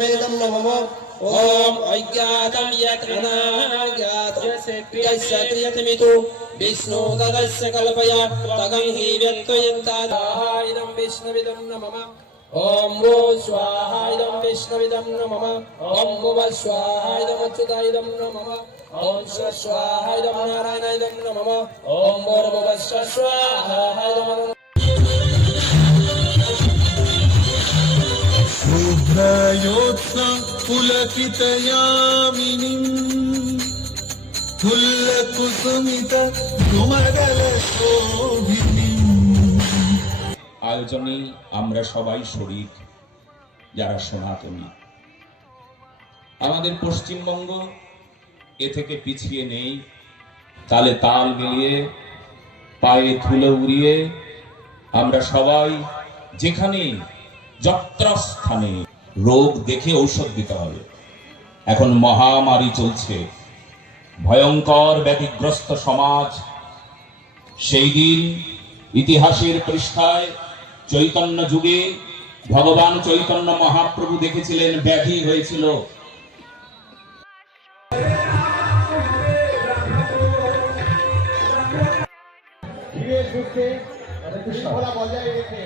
वेदम नमः ओम अज्ञातं यत् अनाज्ञातं यस्य क्रियतमितु विष्णु तदस्य कल्पया तगं हि व्यक्तयन्तादाः इदं विष्णुविदं नमः ओम भू स्वाहा इदं विष्णुविदं नमः ओम भुव स्वाहा इदं अच्युतायदं नमः ओम स्वाहा इदं नारायणायदं नमः ओम भूर्भुवः स्वाहा इदं शुभ्रयोत्सा पुलकितयामिनीं फुल्लकुसुमित धूमदलशोभिनीं। আয়োজনে আমরা সবাই শরীক যারা সনাতনী। আমাদের পশ্চিমবঙ্গ এ থেকে পিছিয়ে নেই। তালে তাল মিলিয়ে পায়ে ধুলো উড়িয়ে আমরা সবাই যেখানে যত্রস্থানে রোগ দেখে ঔষধ দিতে হবে। এখন মহামারী চলছে, ভয়ঙ্কর ব্যাধিগ্রস্ত সমাজ। সেই দিন ইতিহাসের পৃষ্ঠায় চৈতন্য যুগে ভগবান চৈতন্য মহাপ্রভু দেখেছিলেন ব্যাধি হয়েছিল। বজায় রেখে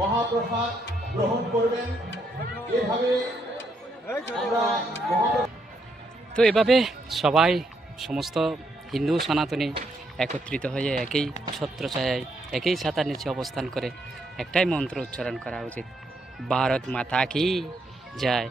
মহাপ্রসাদ গ্রহণ করবেন। এভাবে তো এভাবে সবাই সমস্ত হিন্দু সনাতনী একত্রিত হয়ে একই ছত্রছায়ায় একই ছাতার নিচে অবস্থান করে একটাই মন্ত্র উচ্চারণ করা উচিত, ভারত মাতা কি জয়।